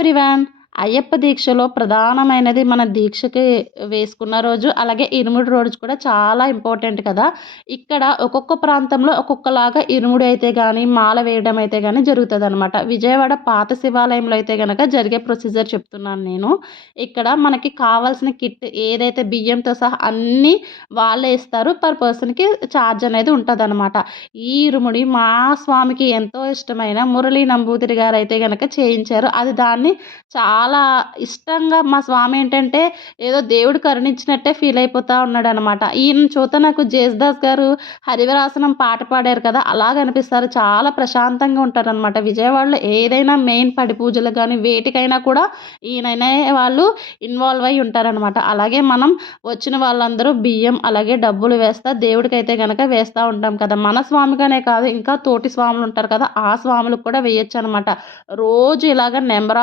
Everyone. Ayyappa దీక్షలో ప్రధానమైనది మన దీక్షకి వేసుకున్న రోజు, అలాగే ఇరుముడి రోజు కూడా చాలా ఇంపార్టెంట్ కదా! ఇక్కడ ఒక్కొక్క ప్రాంతంలో ఒక్కొక్కలాగా ఇరుముడి అయితే గాని, మాల వేయడం అయితే గాని జరుగుతదనమాట. విజయవాడ పాత శివాలయంలో అయితే గనక జరిగే ప్రొసీజర్ చెప్తున్నాను నేను. ఇక్కడ మనకి కావాల్సిన కిట్ ఏదైతే బియ్యంతో సహా అన్నీ వాళ్ళే ఇస్తారు. పర్ పర్సన్‌కి ఛార్జ్ అనేది ఉంటదనమాట. ఈ ఇరుముడి మా స్వామికి ఎంతో ఇష్టమైన మురళీ నంబూదిరి గారైతే గనక చేయించారు. అది దాన్ని చాలా ఇష్టంగా మా స్వామి ఏంటంటే ఏదో దేవుడు కరుణించినట్టే ఫీల్ అయిపోతా ఉన్నాడనమాట. ఈయన చూత నాకు జేసుదాస్ గారు హరివరాసనం పాట పాడారు కదా! అలాగ అనిపిస్తారు. చాలా ప్రశాంతంగా ఉంటారనమాట. విజయవాడలో ఏదైనా మెయిన్ పడి పూజలు గానీ వేటికైనా కూడా ఈయననే వాళ్ళు ఇన్వాల్వ్ అయ్యి ఉంటారనమాట. అలాగే మనం వచ్చిన వాళ్ళందరూ బియ్యం అలాగే డబ్బులు వేస్తా దేవుడికైతే గనక వేస్తా ఉంటాం కదా! మన స్వామికనే కాదు ఇంకా తోటి స్వాములు ఉంటారు కదా! ఆ స్వాములకు కూడా వేయొచ్చనమాట. రోజు ఇలాగ నెంబర్